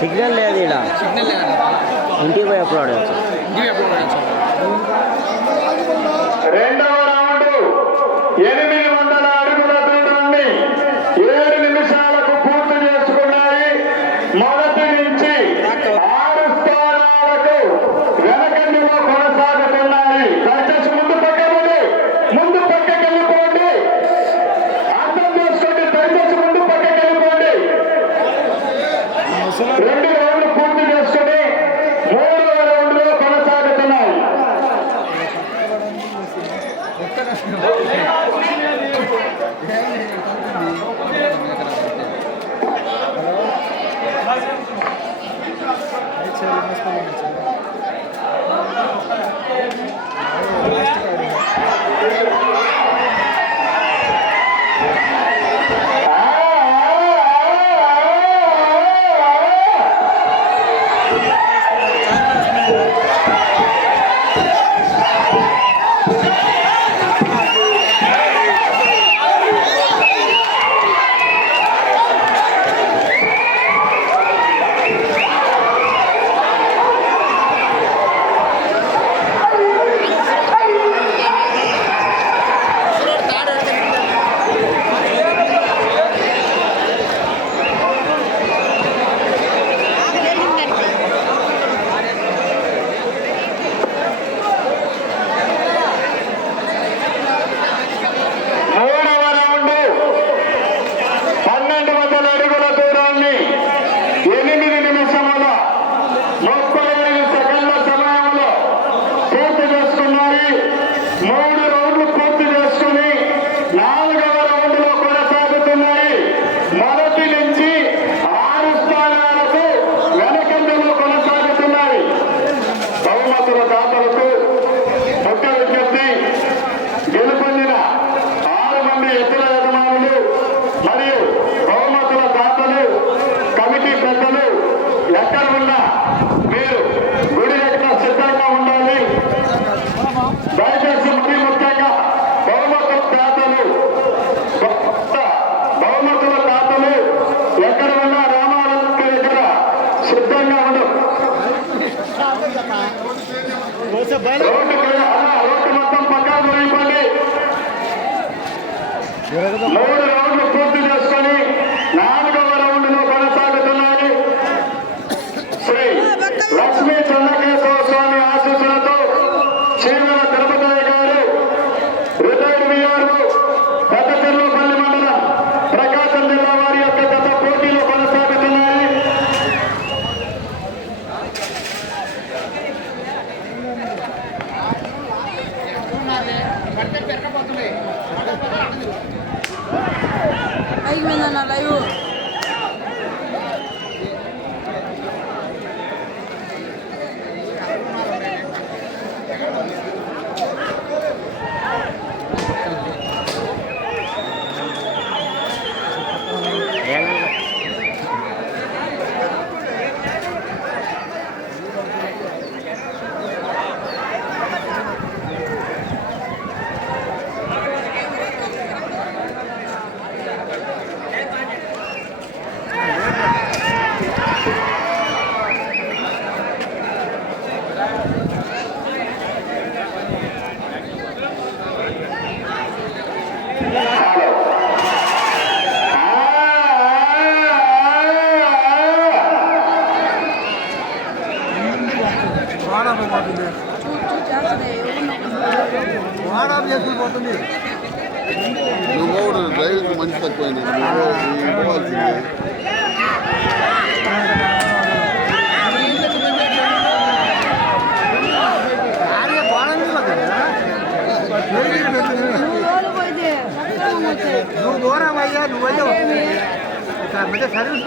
Signal లేదు ఇలా signal లేదు. ఇంటికి పోయి అప్లోడ్ ఇంటికి అప్లోడ్ రెండవ round. Arap evladını. O Arap yesin vatanı. నువ్వు కూడా డ్రైవర్కి మంచి తక్కువైంది ఇవ్వాల్సిందే నువ్వు దూరం అయ్యా నువ్వైతే సర్వీస్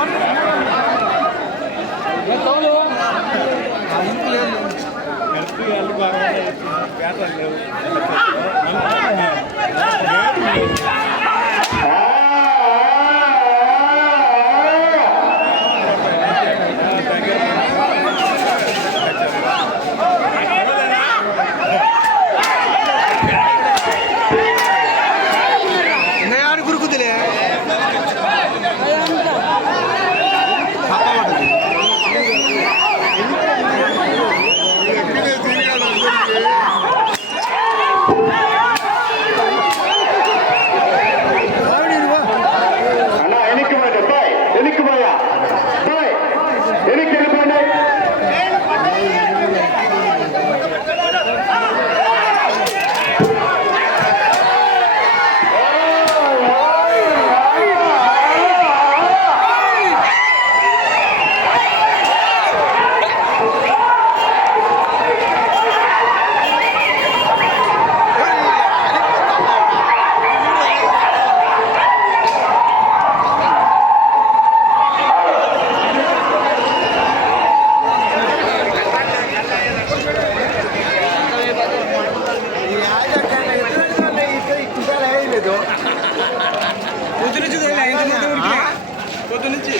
பண்ணு నుంచి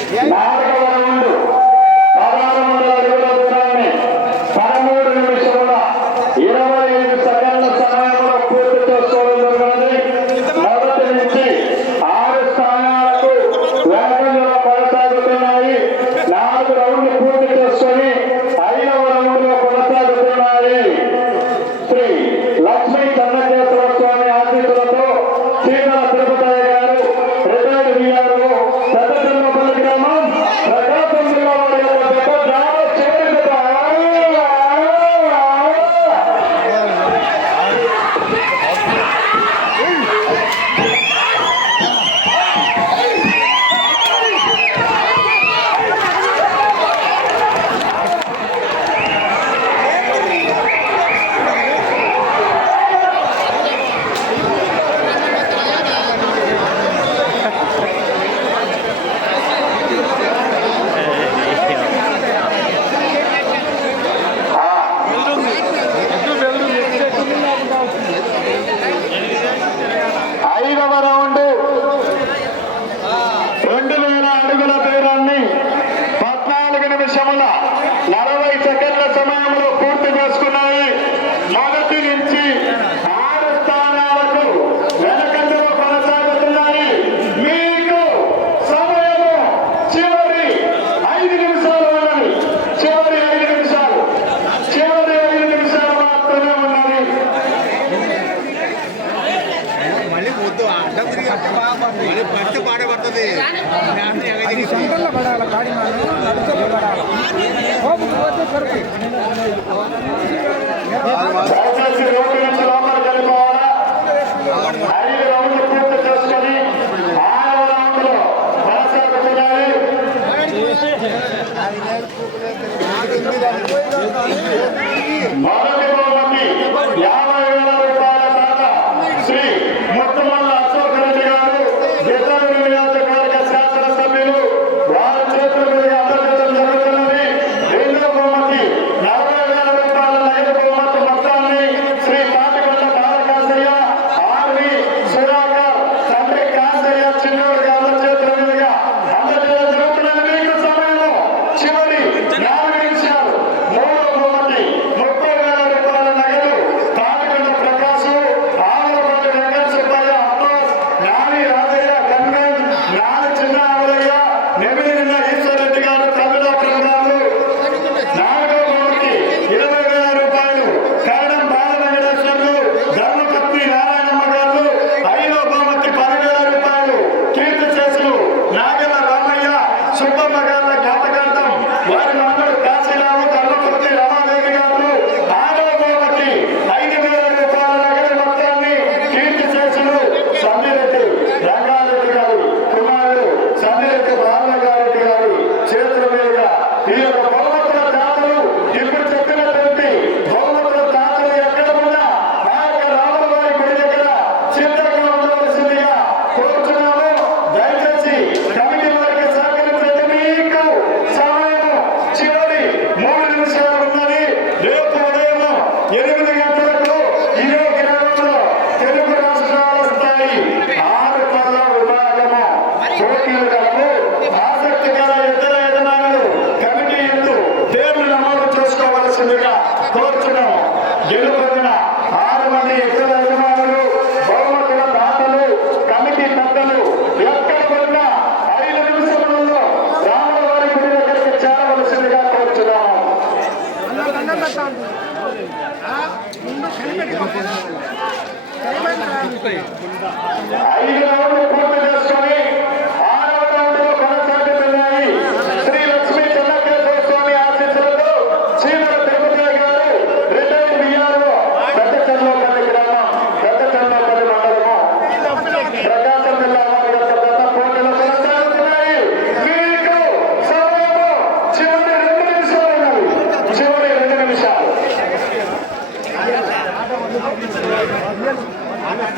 పడితే పాడబడుతుంది అది సొంతంలో పడాలి కాడి మాను నడుచల్లో పడాలి. కోపకు పోతే దొరికి అది నేర్చుకునే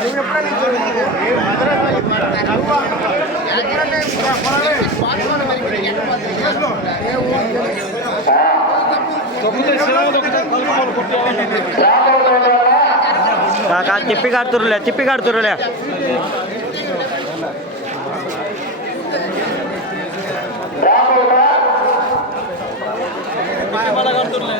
రాబోతున్న కాకా తిప్పి కడుతురులే తిప్పి కడుతురులే రాబోతున్న